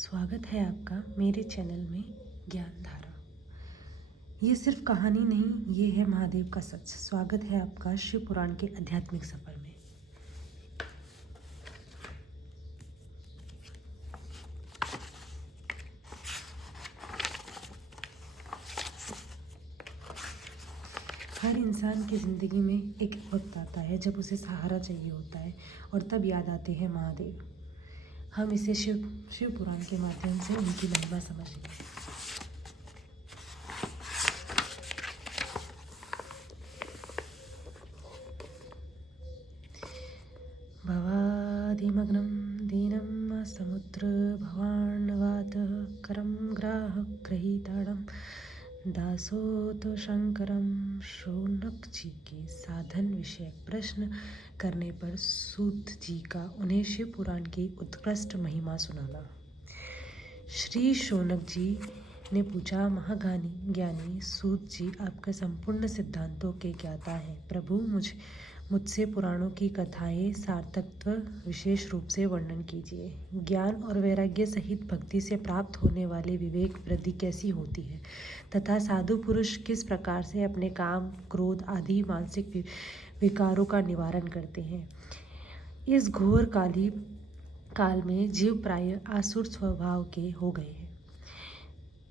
स्वागत है आपका मेरे चैनल में ज्ञान धारा। ये सिर्फ कहानी नहीं, ये है महादेव का सच। स्वागत है आपका शिव पुराण के आध्यात्मिक सफर में। हर इंसान की ज़िंदगी में एक वक्त आता है जब उसे सहारा चाहिए होता है और तब याद आते हैं महादेव। हम इसे शिव पुराण के माध्यम से उनकी महिमा समझेंगे। भवादिमग्नं दीनं समुद्र भवान्वातः करं ग्राहगृहीताडं दासोत शंकरम। शौनक जी के साधन विषयक प्रश्न करने पर सूत जी का उन्हें शिव पुराण की उत्कृष्ट महिमा सुनाना। श्री शौनक जी ने पूछा, महाज्ञानी सूत जी, आपके संपूर्ण सिद्धांतों के ज्ञाता हैं। प्रभु, मुझसे पुराणों की कथाएं सार्थकत्व विशेष रूप से वर्णन कीजिए। ज्ञान और वैराग्य सहित भक्ति से प्राप्त होने वाले विवेक वृद्धि कैसी होती है तथा साधु पुरुष किस प्रकार से अपने काम, क्रोध आदि मानसिक विकारों का निवारण करते हैं। इस घोर काल में जीव प्राय आसुर स्वभाव के हो गए हैं।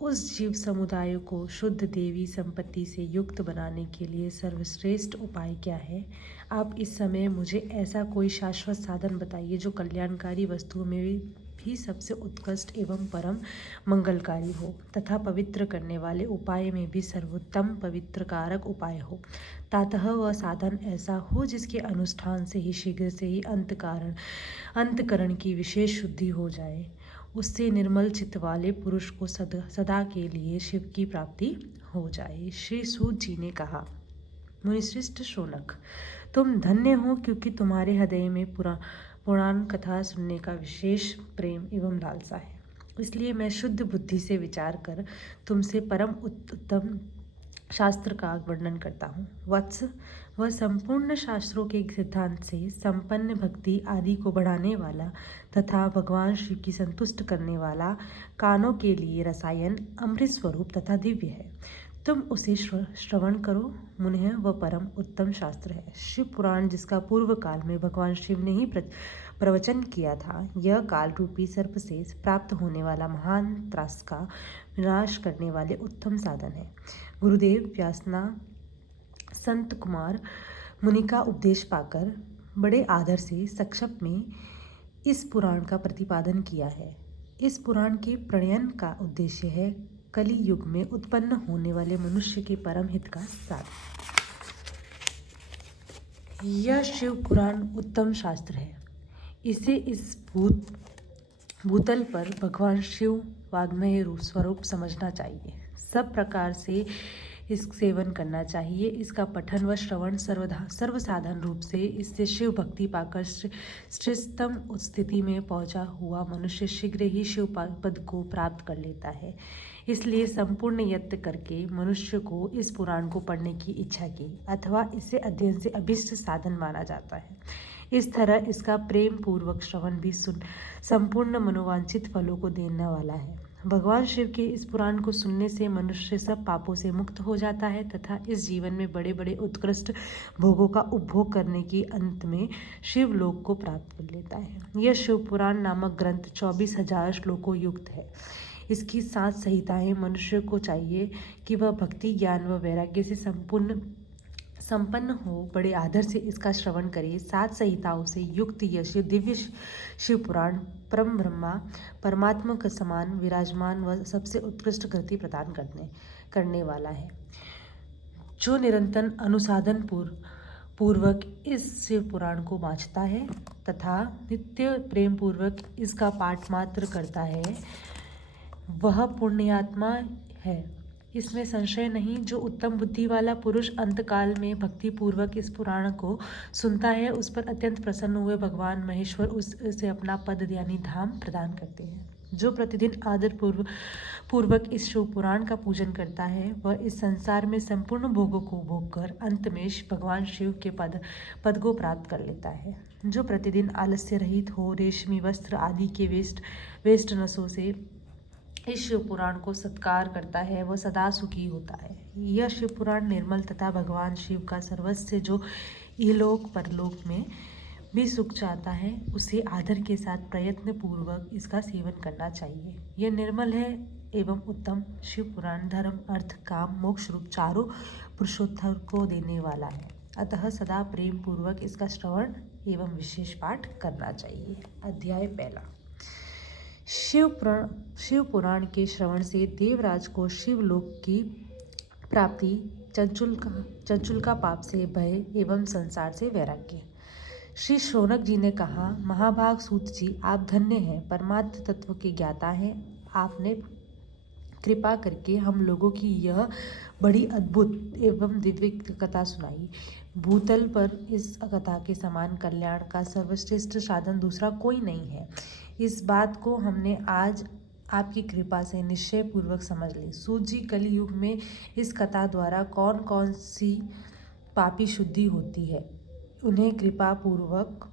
उस जीव समुदाय को शुद्ध देवी संपत्ति से युक्त बनाने के लिए सर्वश्रेष्ठ उपाय क्या है? आप इस समय मुझे ऐसा कोई शाश्वत साधन बताइए जो कल्याणकारी वस्तुओं में भी सबसे उत्कृष्ट एवं परम मंगलकारी हो तथा पवित्र करने वाले उपाय में भी सर्वोत्तम पवित्रकारक उपाय हो। तातः वह साधन ऐसा हो जिसके अनुष्ठान से ही शीघ्र से ही अंतकरण की विशेष शुद्धि हो जाए। उससे निर्मल चित्त वाले पुरुष को सदा के लिए शिव की प्राप्ति हो जाए। श्री सूत जी ने कहा, मुनिश्रेष्ठ शौनक, तुम धन्य हो क्योंकि तुम्हारे हृदय में पुराण कथा सुनने का विशेष प्रेम एवं लालसा है। इसलिए मैं शुद्ध बुद्धि से विचार कर तुमसे परम उत्तम शास्त्र का वर्णन करता हूँ। वत्स, वह संपूर्ण शास्त्रों के सिद्धांत से संपन्न भक्ति आदि को बढ़ाने वाला तथा भगवान शिव की संतुष्ट करने वाला, कानों के लिए रसायन, अमृत स्वरूप तथा दिव्य है। तुम उसे श्रवण करो। मुने, वह परम उत्तम शास्त्र है। शिव पुराण, जिसका पूर्व काल में भगवान शिव ने ही प्रवचन किया था, यह काल रूपी सर्प से प्राप्त होने वाला महान त्रास का विनाश करने वाले उत्तम साधन है। गुरुदेव व्यासना संत कुमार मुनि का उपदेश पाकर बड़े आदर से संक्षेप में इस पुराण का प्रतिपादन किया है। इस पुराण के प्रणयन का उद्देश्य है कलि युग में उत्पन्न होने वाले मनुष्य के परम हित का साधन। यह शिव पुराण उत्तम शास्त्र है। इसे इस भूतल पर भगवान शिव वाग्मय स्वरूप समझना चाहिए। सब प्रकार से इस सेवन करना चाहिए। इसका पठन व श्रवण सर्वसाधारण रूप से इससे शिव भक्ति पाकर श्रेष्ठतम स्थिति में पहुंचा हुआ मनुष्य शीघ्र ही शिव पद को प्राप्त कर लेता है। इसलिए संपूर्ण यत्न करके मनुष्य को इस पुराण को पढ़ने की इच्छा की अथवा इसे अध्ययन से अभिष्ट साधन माना जाता है। इस तरह इसका प्रेम पूर्वक श्रवण भी संपूर्ण मनोवांछित फलों को देने वाला है। भगवान शिव के इस पुराण को सुनने से मनुष्य सब पापों से मुक्त हो जाता है तथा इस जीवन में बड़े बड़े उत्कृष्ट भोगों का उपभोग करने की अंत में शिव लोक को प्राप्त कर लेता है। यह शिव पुराण नामक ग्रंथ 24,000 श्लोकों युक्त है। इसकी 7 संहिताएं मनुष्य को चाहिए कि वह भक्ति, ज्ञान व वैराग्य से संपन्न हो बड़े आदर से इसका श्रवण करे। 7 संहिताओं से युक्त यह दिव्य शिव पुराण परम ब्रह्मा परमात्मा के समान विराजमान व सबसे उत्कृष्ट गति प्रदान करने वाला है। जो निरंतर अनुसाधन पूर्वक इस शिव पुराण को वांचता है तथा नित्य प्रेम पूर्वक इसका पाठ मात्र करता है, वह पुण्यात्मा है, इसमें संशय नहीं। जो उत्तम बुद्धि वाला पुरुष अंतकाल में भक्ति पूर्वक इस पुराण को सुनता है, उस पर अत्यंत प्रसन्न हुए भगवान महेश्वर उसे अपना पद यानी धाम प्रदान करते हैं। जो प्रतिदिन आदर पूर्वक इस शिव पुराण का पूजन करता है, वह इस संसार में संपूर्ण भोगों को भोग कर अंत में भगवान शिव के पद को प्राप्त कर लेता है। जो प्रतिदिन आलस्य रहित हो, रेशमी वस्त्र आदि के वेस्ट नसों से इस शिव पुराण को सत्कार करता है वह सदा सुखी होता है। यह शिव पुराण निर्मल तथा भगवान शिव का सर्वस्व जो इहलोक परलोक में भी सुख चाहता है उसे आदर के साथ प्रयत्न पूर्वक इसका सेवन करना चाहिए। यह निर्मल है एवं उत्तम शिव पुराण धर्म अर्थ काम मोक्ष रूप चारों पुरुषोत्तर को देने वाला है, अतः सदा प्रेम पूर्वक इसका श्रवण एवं विशेष पाठ करना चाहिए। अध्याय पहला। शिव पुराण के श्रवण से देवराज को शिवलोक की प्राप्ति, चंचुल का पाप से भय एवं संसार से वैराग्य। श्री शौनक जी ने कहा, महाभाग सूत जी, आप धन्य हैं, परमात्म तत्व के ज्ञाता हैं। आपने कृपा करके हम लोगों की यह बड़ी अद्भुत एवं दिव्य कथा सुनाई। भूतल पर इस कथा के समान कल्याण का सर्वश्रेष्ठ साधन दूसरा कोई नहीं है। इस बात को हमने आज आपकी कृपा से निश्चय पूर्वक समझ ली। सूत जी, कलि युग में इस कथा द्वारा कौन कौन सी पापी शुद्धि होती है, उन्हें कृपा पूर्वक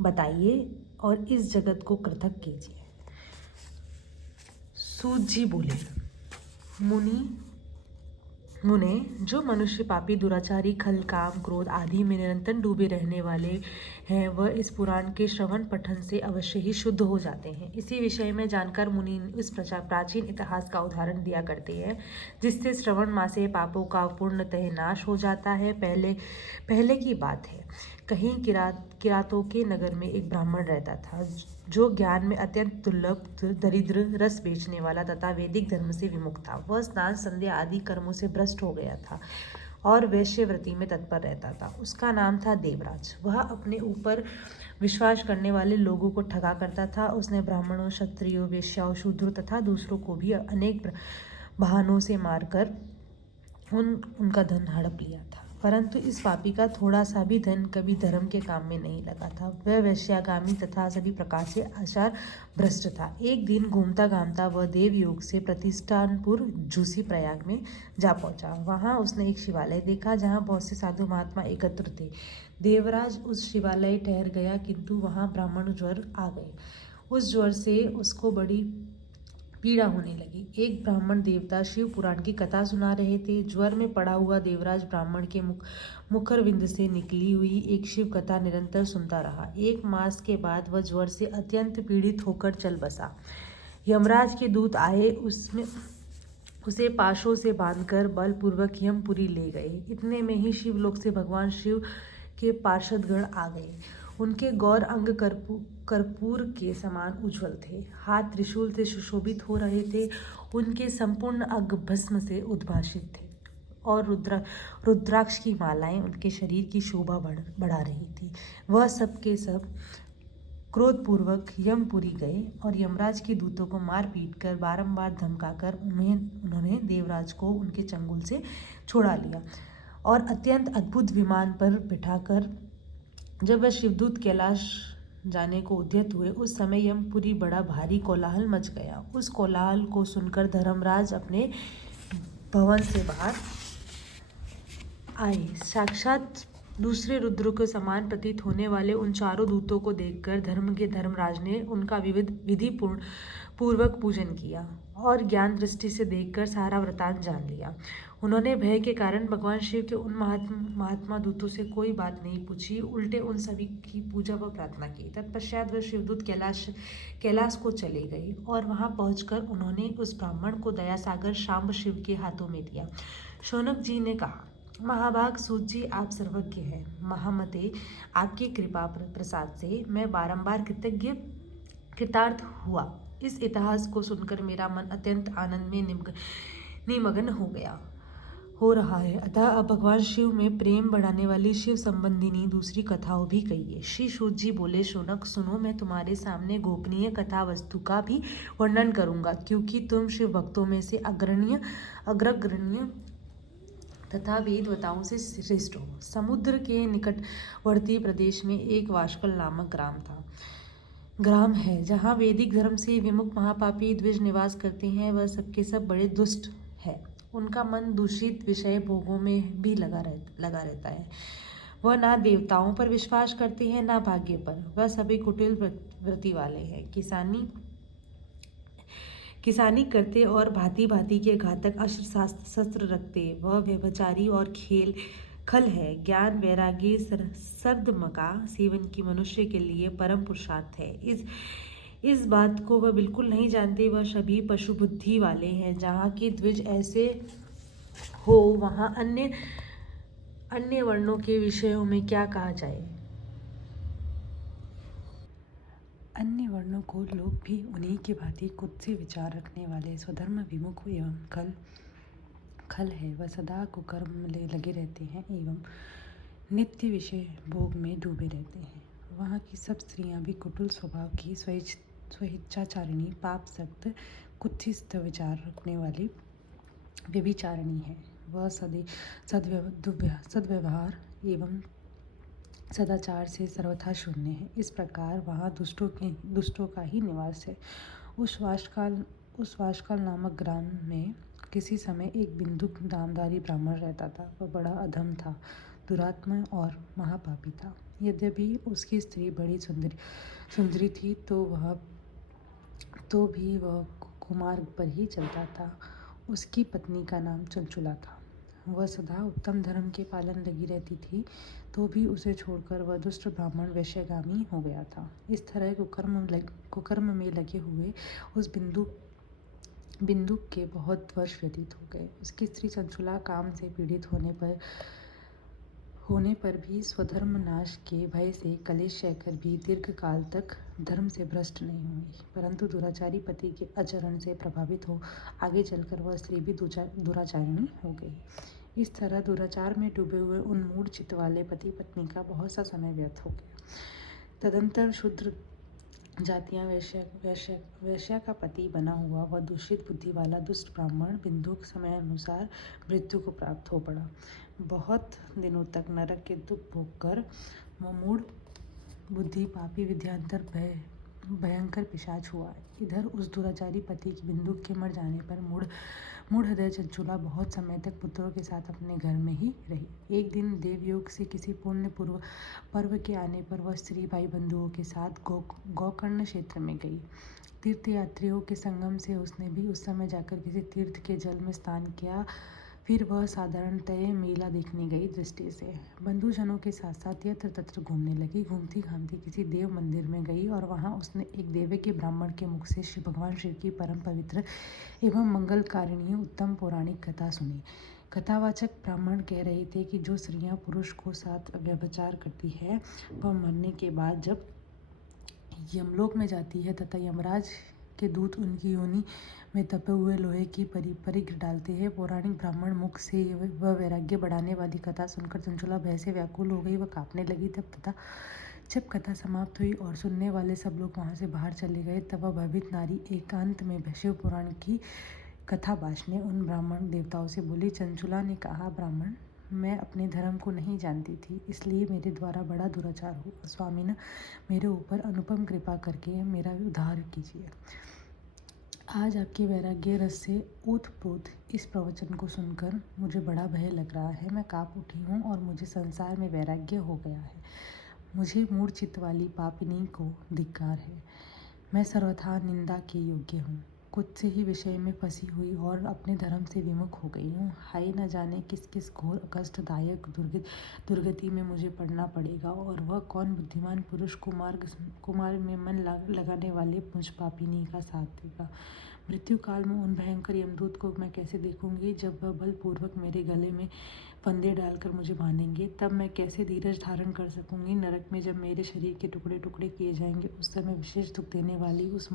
बताइए और इस जगत को कृतक कीजिए। सूत जी बोले, मुने, जो मनुष्य पापी, दुराचारी, खल, काम, क्रोध आदि में निरंतर डूबे रहने वाले हैं वह इस पुराण के श्रवण पठन से अवश्य ही शुद्ध हो जाते हैं। इसी विषय में जानकर मुनि इस प्राचीन इतिहास का उदाहरण दिया करते हैं जिससे श्रवण मासे पापों का पूर्णतः नाश हो जाता है। पहले की बात है, कहीं किरातों के नगर में एक ब्राह्मण रहता था जो ज्ञान में अत्यंत दुर्लभ, दरिद्र, रस बेचने वाला तथा वैदिक धर्म से विमुख था। वह स्नान संध्या आदि कर्मों से भ्रष्ट हो गया था और वैश्यव्रती में तत्पर रहता था। उसका नाम था देवराज। वह अपने ऊपर विश्वास करने वाले लोगों को ठगा करता था। उसने ब्राह्मणों, क्षत्रियों, वेश्याओं, शूद्रों तथा दूसरों को भी अनेक बहानों से मारकर उनका धन हड़प लिया था, परंतु इस पापी का थोड़ा सा भी धन कभी धर्म के काम में नहीं लगा था। वह वैश्यागामी तथा सभी प्रकार से आचार भ्रष्ट था। एक दिन घूमता घामता वह देवयोग से प्रतिष्ठानपुर झूसी प्रयाग में जा पहुंचा। वहां उसने एक शिवालय देखा जहां बहुत से साधु महात्मा एकत्र थे। देवराज उस शिवालय ठहर गया, किंतु वहां ब्राह्मण ज्वर आ गए। उस ज्वर से उसको बड़ी पीड़ा होने लगी। एक ब्राह्मण देवता शिव पुराण की कथा सुना रहे थे। ज्वर में पड़ा हुआ देवराज ब्राह्मण के मुखरविंद से निकली हुई एक शिव कथा निरंतर सुनता रहा। 1 मास के बाद वह ज्वर से अत्यंत पीड़ित होकर चल बसा। यमराज के दूत आए, उसे पाशों से बांधकर बलपूर्वक यमपुरी ले गए। इतने में ही शिवलोक से भगवान शिव के पार्षदगण आ गए। उनके गौर अंग कर्पूर के समान उज्ज्वल थे, हाथ त्रिशूल से सुशोभित हो रहे थे। उनके संपूर्ण अंग भस्म से उद्भासित थे और रुद्राक्ष की मालाएं उनके शरीर की शोभा बढ़ा रही थी। वह सब के सब क्रोधपूर्वक यमपुरी गए और यमराज के दूतों को मार पीट कर बारंबार धमकाकर उन्होंने देवराज को उनके चंगुल से छुड़ा लिया और अत्यंत अद्भुत विमान पर बिठाकर जब वह शिवदूत कैलाश जाने को उद्यत हुए, उस समय यमपुरी बड़ा भारी कोलाहल मच गया। उस कोलाहल को सुनकर धर्मराज अपने भवन से बाहर आए। साक्षात दूसरे रुद्र के समान प्रतीत होने वाले उन चारों दूतों को देखकर धर्मराज ने उनका विधि पूर्वक पूजन किया और ज्ञान दृष्टि से देखकर सारा वृतांत जान लिया। उन्होंने भय के कारण भगवान शिव के उन महात्मा दूतों से कोई बात नहीं पूछी, उल्टे उन सभी की पूजा व प्रार्थना की। तत्पश्चात वह शिवदूत कैलाश को चले गए और वहां पहुंचकर उन्होंने उस ब्राह्मण को दयासागर शाम्ब शिव के हाथों में दिया। शौनक जी ने कहा, महाभाग सूत जी, आप सर्वज्ञ हैं। महामते, आपकी कृपा प्रसाद से मैं बारंबार कृतार्थ हुआ। इस इतिहास को सुनकर मेरा मन अत्यंत आनंद में निमग्न हो रहा है। अतः अब भगवान शिव में प्रेम बढ़ाने वाली शिव संबंधिनी दूसरी कथाओं भी कहिए। श्री सूत जी बोले, शौनक सुनो, मैं तुम्हारे सामने गोपनीय कथा वस्तु का भी वर्णन करूंगा, क्योंकि तुम शिव भक्तों में से अग्रगण्य तथा वेदवताओं से श्रेष्ठ हो। समुद्र के निकटवर्ती प्रदेश में एक वाशकल नामक ग्राम है जहाँ वैदिक धर्म से विमुख महापापी द्विज निवास करते हैं। वह सबके सब बड़े दुष्ट है। उनका मन दूषित विषय भोगों में भी लगा रहता है। वह ना देवताओं पर विश्वास करते हैं ना भाग्य पर। वह सभी कुटिल वृत्ति वाले हैं। किसानी करते और भांति भांति के घातक अस्त्र शस्त्र रखते। वह व्यभिचारी और खल है। ज्ञान वैरागी सर्दम का सेवन की मनुष्य के लिए परम पुरुषार्थ है। इस बात को वह बिल्कुल नहीं जानते। वह सभी पशु बुद्धि वाले हैं। जहाँ के द्विज ऐसे हो वहाँ अन्य वर्णों के विषयों में क्या कहा जाए। अन्य वर्णों को लोग भी उन्हीं के भांति खुद से विचार रखने वाले स्वधर्म विमुख एवं खल है। वह सदा कुकर्म में लगे रहते हैं एवं नित्य विषय भोग में डूबे रहते हैं। वहाँ की सब स्त्रियां भी कुटिल स्वभाव की स्वेच्छाचारिणी पाप सक्त कुत्सित विचार रखने वाली व्यभिचारिणी है। वह सद्व्यवहार एवं सदाचार से सर्वथा शून्य है। इस प्रकार वहाँ दुष्टों का ही निवास है। उस वाशकाल नामक ग्राम में किसी समय एक बिंदुक नामधारी ब्राह्मण रहता था। वह बड़ा अधम था, दुरात्मा और महापापी था। यद्यपि उसकी स्त्री बड़ी सुंदरी थी तो भी वह कुमार्ग पर ही चलता था। उसकी पत्नी का नाम चंचुला था। वह सदा उत्तम धर्म के पालन लगी रहती थी, तो भी उसे छोड़कर वह दुष्ट ब्राह्मण वैश्यगामी हो गया था। इस तरह कुकर्म में लगे हुए उस बिंदुक के बहुत वर्ष व्यतीत हो गए। उसकी स्त्री चंचुला काम से पीड़ित होने पर भी स्वधर्म नाश के भय से कलेश सहकर भी दीर्घ काल तक धर्म से भ्रष्ट नहीं हुई, परंतु दुराचारी पति के आचरण से प्रभावित हो आगे चलकर वह स्त्री भी दुराचारिणी हो गई। इस तरह दुराचार में डूबे हुए उन मूढ़ चित्त वाले पति पत्नी का बहुत सा समय व्यर्थ हो गया। तदंतर शूद्र जातियां वैश्या का पति बना हुआ वह दूषित बुद्धि वाला दुष्ट ब्राह्मण बिंदुक समय अनुसार मृत्यु को प्राप्त हो पड़ा। बहुत दिनों तक नरक के दुख भोग कर वह मूढ़ बुद्धि पापी विद्यांतर भयंकर पिशाच हुआ। इधर उस दुराचारी पति की बिंदुक के मर जाने पर मूढ़ हृदय चंचुला बहुत समय तक पुत्रों के साथ अपने घर में ही रही। एक दिन देवयोग से किसी पुण्य पर्व के आने पर वह स्त्री भाई बंधुओं के साथ गोकर्ण क्षेत्र में गई। तीर्थयात्रियों के संगम से उसने भी उस समय जाकर किसी तीर्थ के जल में स्नान किया। फिर वह साधारणतः मेला देखने गई दृष्टि से बंधुजनों के साथ साथ यत्र तत्र घूमने लगी। घूमती घामती किसी देव मंदिर में गई और वहां उसने एक दैवज्ञ ब्राह्मण के मुख से भगवान शिव की परम पवित्र एवं मंगलकारिणी उत्तम पौराणिक कथा सुनी। कथावाचक ब्राह्मण कह रहे थे कि जो स्त्रियां पुरुष को साथ व्यभिचार करती है वह मरने के बाद जब यमलोक में जाती है तथा यमराज के दूत उनकी योनि में तपे हुए लोहे की परिघ डालते हैं। पौराणिक ब्राह्मण मुख से वह वैराग्य बढ़ाने वाली कथा सुनकर चंचुला भय से व्याकुल हो गई। वह कांपने लगी। जब कथा समाप्त हुई और सुनने वाले सब लोग वहां से बाहर चले गए तब वह भयभीत नारी एकांत में शिव पुराण की कथा बांटने उन ब्राह्मण देवताओं से बोली। चंचुला ने कहा, ब्राह्मण, मैं अपने धर्म को नहीं जानती थी, इसलिए मेरे द्वारा बड़ा दुराचार हुआ। स्वामी ने मेरे ऊपर अनुपम कृपा करके मेरा उद्धार कीजिए। आज आपके वैराग्य रस से ओतप्रोत इस प्रवचन को सुनकर मुझे बड़ा भय लग रहा है। मैं कांप उठी हूँ और मुझे संसार में वैराग्य हो गया है। मुझे मूढ़ चित्त वाली पापिनी को धिक्कार है। मैं सर्वथा निंदा के योग्य हूँ। खुद से ही विषय में फंसी हुई और अपने धर्म से विमुख हो गई हूँ। हाय, न जाने किस किस घोर कष्टदायक दुर्गति में मुझे पड़ना पड़ेगा और वह कौन बुद्धिमान पुरुष कुमार में मन लगाने वाले मुझ पापिनी का साथ देगा। मृत्यु काल में उन भयंकर यमदूत को मैं कैसे देखूंगी जब वह बलपूर्वक मेरे गले में फंदे डालकर मुझे बांधेंगे। तब मैं कैसे धीरज धारण कर सकूंगी। नरक में जब मेरे शरीर के टुकड़े टुकड़े किए जाएंगे उस समय विशेष दुख देने वाली उस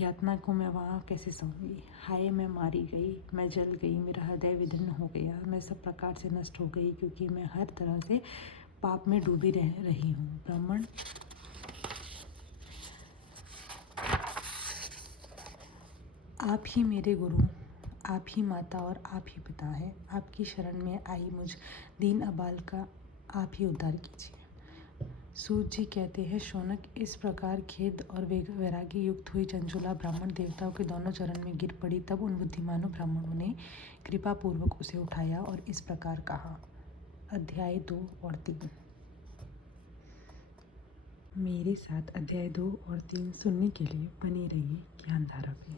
यातना को मैं वहाँ कैसे सहूंगी। हाय, मैं मारी गई, मैं जल गई, मेरा हृदय विदीर्ण हो गया, मैं सब प्रकार से नष्ट हो गई क्योंकि मैं हर तरह से पाप में डूबी रही हूँ। ब्राह्मण, आप ही मेरे गुरु, आप ही माता और आप ही पिता हैं। आपकी शरण में आई मुझ दीन अबाल का आप ही उद्धार कीजिए। सूत जी कहते हैं, शौनक, इस प्रकार खेद और वैराग्य युक्त हुई चंचुला ब्राह्मण देवताओं के दोनों चरण में गिर पड़ी। तब उन बुद्धिमानों ब्राह्मणों ने कृपा पूर्वक उसे उठाया और इस प्रकार कहा। अध्याय 2 और 3। मेरे साथ अध्याय 2 और 3 सुनने के लिए बने रहिए ज्ञानधारा पे।